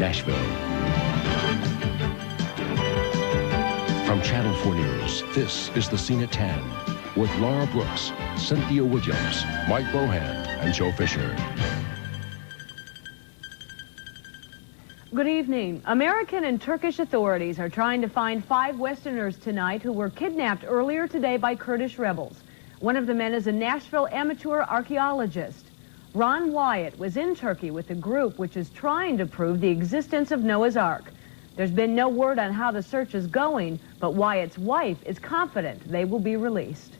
Nashville. From Channel 4 News, this is The Scene at 10 with Laura Brooks, Cynthia Williams, Mike Bohan, and Joe Fisher. Good evening. American and Turkish authorities are trying to find 5 Westerners tonight who were kidnapped earlier today by Kurdish rebels. One of the men is a Nashville amateur archaeologist. Ron Wyatt was in Turkey with a group which is trying to prove the existence of Noah's Ark. There's been no word on how the search is going, but Wyatt's wife is confident they will be released.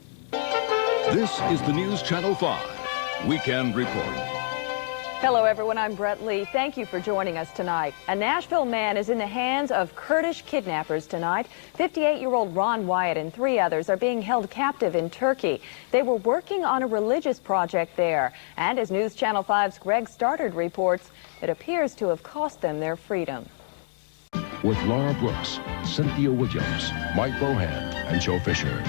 This is the News Channel 5 Weekend Report. Hello, everyone. I'm Brett Lee. Thank you for joining us tonight. A Nashville man is in the hands of Kurdish kidnappers tonight. 58-year-old Ron Wyatt and 3 others are being held captive in Turkey. They were working on a religious project there. And as News Channel 5's Greg Stoddard reports, it appears to have cost them their freedom. With Laura Brooks, Cynthia Williams, Mike Bohan, and Joe Fisher.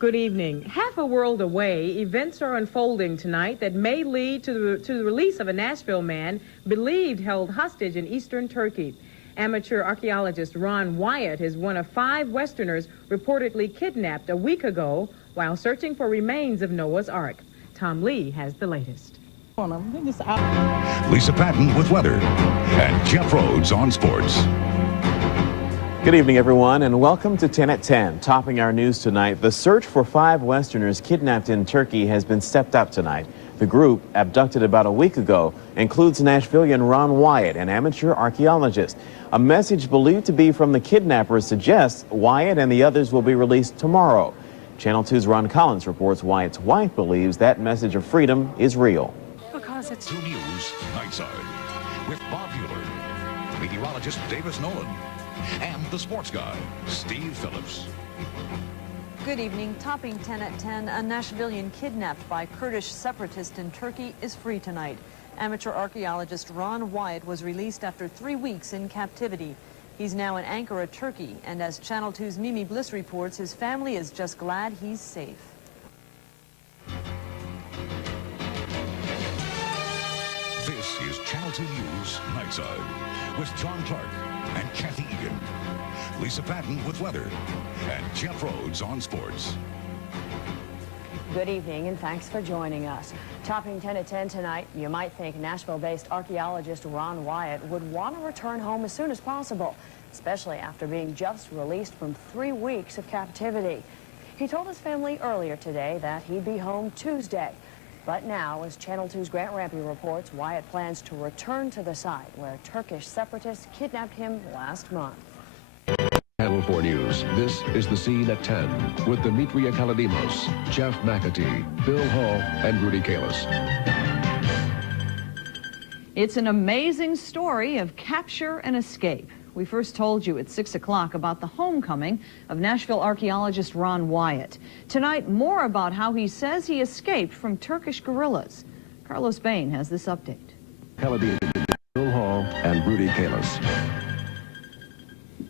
Good evening. Half a world away, events are unfolding tonight that may lead to the release of a Nashville man believed held hostage in eastern Turkey. Amateur archaeologist Ron Wyatt is one of 5 Westerners reportedly kidnapped a week ago while searching for remains of Noah's Ark. Tom Lee has the latest. Lisa Patton with weather and Jeff Rhodes on sports. Good evening, everyone, and welcome to 10 at 10. Topping our news tonight, the search for 5 Westerners kidnapped in Turkey has been stepped up tonight. The group, abducted about a week ago, includes Nashvilleian Ron Wyatt, an amateur archaeologist. A message believed to be from the kidnappers suggests Wyatt and the others will be released tomorrow. Channel 2's Ron Collins reports Wyatt's wife believes that message of freedom is real. Because it's 2 News Nightside with Bob Mueller, meteorologist Davis Nolan, and the sports guy, Steve Phillips. Good evening. Topping 10 at 10, a Nashvilleian kidnapped by Kurdish separatists in Turkey is free tonight. Amateur archaeologist Ron Wyatt was released after 3 weeks in captivity. He's now in Ankara, Turkey, and as Channel 2's Mimi Bliss reports, his family is just glad he's safe. This is Channel 2 News Nightside with John Clark and Kathy Egan. Lisa Patton with weather and Jeff Rhodes on sports. Good evening and thanks for joining us. Topping 10 at 10 tonight, you might think Nashville-based archaeologist Ron Wyatt would want to return home as soon as possible, especially after being just released from 3 weeks of captivity. He told his family earlier today that he'd be home Tuesday. But now, as Channel 2's Grant Rampey reports, Wyatt plans to return to the site where Turkish separatists kidnapped him last month. Channel 4 News, this is The Scene at 10 with Demetria Kaladimos, Jeff McAtee, Bill Hall, and Rudy Kalis. It's an amazing story of capture and escape. We first told you at 6 o'clock about the homecoming of Nashville archaeologist Ron Wyatt. Tonight, more about how he says he escaped from Turkish guerrillas. Carlos Bain has this update. Kaladimos, Bill Hall, and Rudy Kalis.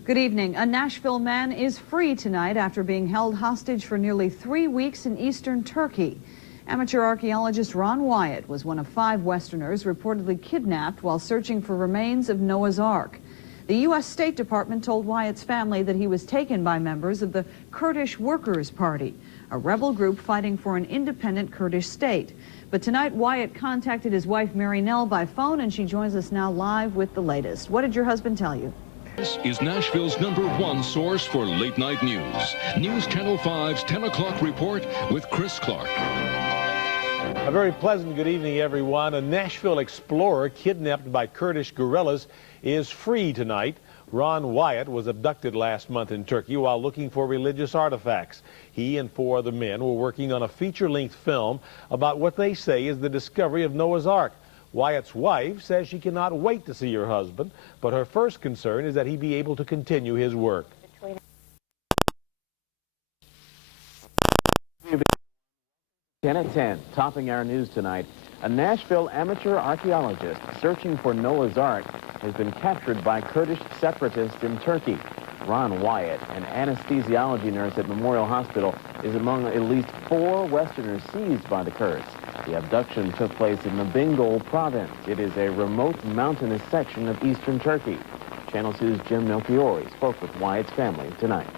Good evening. A Nashville man is free tonight after being held hostage for nearly 3 weeks in eastern Turkey. Amateur archaeologist Ron Wyatt was one of 5 Westerners reportedly kidnapped while searching for remains of Noah's Ark. The U.S. State Department told Wyatt's family that he was taken by members of the Kurdish Workers' Party, a rebel group fighting for an independent Kurdish state. But tonight, Wyatt contacted his wife, Mary Nell, by phone, and she joins us now live with the latest. What did your husband tell you? This is Nashville's #1 source for late-night news. News Channel 5's 10 o'clock report with Chris Clark. A very pleasant good evening, everyone. A Nashville explorer kidnapped by Kurdish guerrillas is free tonight. Ron Wyatt was abducted last month in Turkey while looking for religious artifacts. He and 4 other men were working on a feature-length film about what they say is the discovery of Noah's Ark. Wyatt's wife says she cannot wait to see her husband, but her first concern is that he be able to continue his work. 10 at 10, topping our news tonight. A Nashville amateur archaeologist searching for Noah's Ark has been captured by Kurdish separatists in Turkey. Ron Wyatt, an anesthesiology nurse at Memorial Hospital, is among at least 4 Westerners seized by the Kurds. The abduction took place in the Bingöl province. It is a remote mountainous section of eastern Turkey. Channel 2's Jim Nofiore spoke with Wyatt's family tonight.